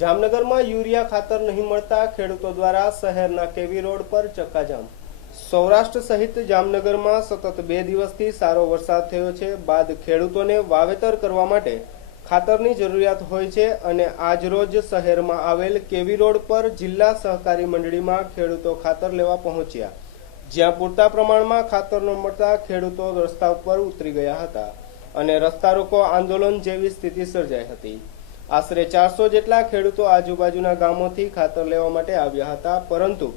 જામનગરમાં યુરિયા ખાતર નહીં મળતા ખેડૂતો દ્વારા શહેરના કેવી રોડ પર ચક્કાજામ। સૌરાષ્ટ્ર સહિત જામનગરમાં સતત 2 દિવસથી સારો વરસાદ થયો છે બાદ ખેડૂતોને વાવેતર કરવા માટે ખાતરની જરૂરિયાત હોય છે અને આજરોજ શહેરમાં આવેલ કેવી રોડ પર જિલ્લા સહકારી મંડળીમાં ખેડૂતો ખાતર લેવા પહોંચ્યા, જ્યાં પૂરતા પ્રમાણમાં ખાતર ન મળતા ખેડૂતો રસ્તા ઉપર ઉતરી ગયા હતા અને રસ્તા રોકો આંદોલન જેવી સ્થિતિ સર્જાઈ હતી। આશરે 400 જેટલા ખેડૂતો આજુબાજુના ગામોથી ખાતર લેવા માટે આવ્યા હતા, પરંતુ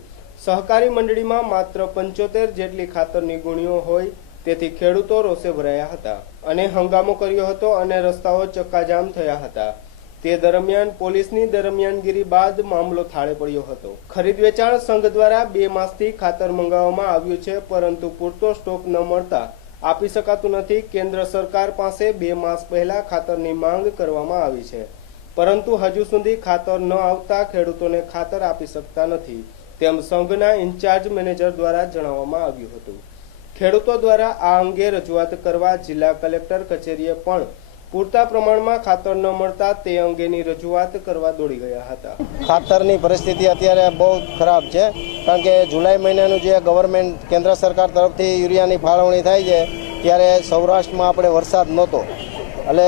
સહકારી મંડળીમાં માત્ર 75 જેટલી ખાતરની ગુણીઓ હોય તેથી ખેડૂતો રોષે ભરાયા હતા અને હંગામો કર્યો હતો અને રસ્તાઓ ચક્કાજામ થયા હતા। તે દરમિયાન પોલીસની દરમિયાનગીરી બાદ મામલો થાળે પડ્યો હતો। ખરીદ વેચાણ સંઘ દ્વારા 2 માસથી ખાતર મંગાવવામાં આવ્યું છે, પરંતુ પૂરતો સ્ટોક ન મળતા આપી શકાતું નથી। કેન્દ્ર સરકાર પાસે 2 માસ પહેલા ખાતરની માંગ કરવામાં આવી છે, પરંતુ હજુ સુધી ખાતર ન આવતા ખેડૂતોને ખાતર આપી શકતા નથી, તેમ સંઘના ઇન્ચાર્જ મેનેજર દ્વારા જણાવવામાં આવ્યું હતું। ખેડૂતો દ્વારા આ અંગે રજૂઆત કરવા જિલ્લા કલેક્ટર કચેરીએ પણ પૂરતા પ્રમાણમાં ખાતર ન મળતા તે અંગેની રજૂઆત કરવા દોડી ગયા હતા। ખાતરની પરિસ્થિતિ અત્યારે બહુ ખરાબ છે, કારણ કે જુલાઈ મહિનાનું જે ગવર્મેન્ટ કેન્દ્ર સરકાર તરફથી યુરિયાની ફાળવણી થાય છે ત્યારે સૌરાષ્ટ્રમાં આપણે વરસાદ નહોતો, એટલે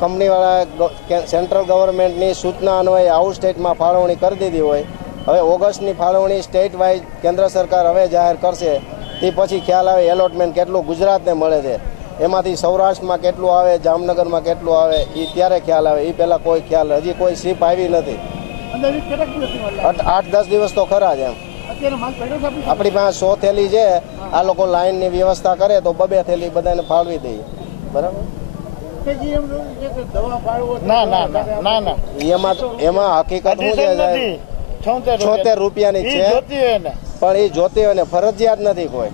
કંપનીવાળા સેન્ટ્રલ ગવર્મેન્ટની સૂચના અન્વયે આઉટ સ્ટેટમાં ફાળવણી કરી દીધી હોય। હવે ઓગસ્ટની ફાળવણી સ્ટેટ વાઇઝ કેન્દ્ર સરકાર હવે જાહેર કરશે, તે પછી ખ્યાલ આવે એલોટમેન્ટ કેટલું ગુજરાતને મળે છે, એમાંથી સૌરાષ્ટ્રમાં કેટલું આવે, જામનગરમાં કેટલું આવે એ ત્યારે ખ્યાલ આવે। એ પહેલાં કોઈ ખ્યાલ હજી કોઈ શીપ આવી નથી। 8-10 દિવસ તો ખરા જ એમ। આપણી પાસે 100 થેલી છે, આ લોકો લાઇનની વ્યવસ્થા કરે તો 2 થેલી બધાને ફાળવી દઈએ, બરાબર? એમાં હકીકત શું છે, 76 રૂપિયાની છે, પણ એ જોતી હોય ને ફરજિયાત નથી કોઈ।